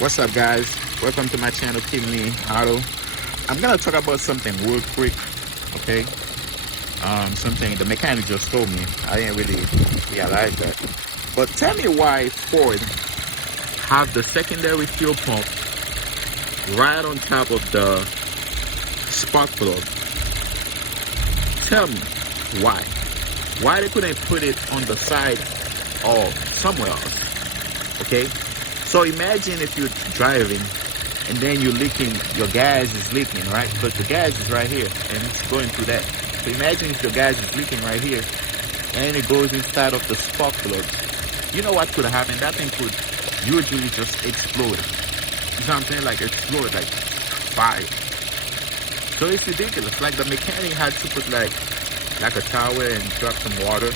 What's up, guys? Welcome to my channel, Kinley Auto. I'm gonna talk about something real quick, okay? Something the mechanic just told me. I didn't really realize that. But tell me why Ford have the secondary fuel pump right on top of the spark plug. Tell me why. Why they couldn't put it on the side or somewhere else, okay? So imagine if you're driving and then you're leaking, your gas is leaking, right? Because the gas is right here and it's going through that. So imagine if your gas is leaking right here and it goes inside of the spark plug. You know what could happen? That thing could usually just explode. You know what I'm saying? Like explode, like fire. So it's ridiculous. Like the mechanic had to put like a towel and drop some water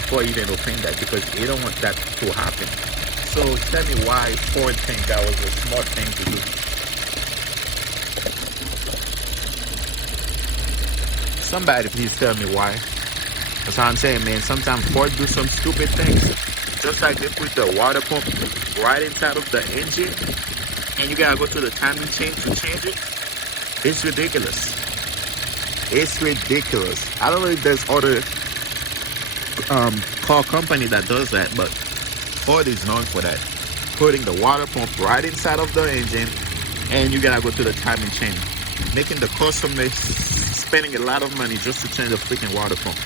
before even opening that, because they don't want that to happen. So tell me why Ford think that was a smart thing to do. Somebody please tell me why. That's what I'm saying, man. Sometimes Ford do some stupid things. Just like they put the water pump right inside of the engine and you gotta go to the timing chain to change it. It's ridiculous. It's ridiculous. I don't know if there's other car company that does that, but Ford is known for that. Putting the water pump right inside of the engine and you gotta go to the timing chain, making the customer spending a lot of money just to change the freaking water pump.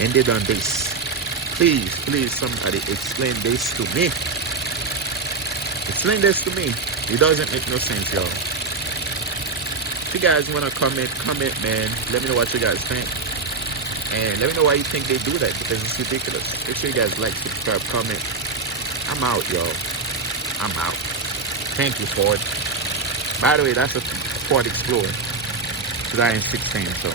And they done this. Please somebody explain this to me. Explain this to me. It doesn't make no sense, y'all. If you guys wanna comment, man. Let me know what you guys think. And let me know why you think they do that, because it's ridiculous. Make sure you guys like, subscribe, comment. I'm out, y'all. I'm out. Thank you, Ford. By the way, that's a Ford Explorer 2016, so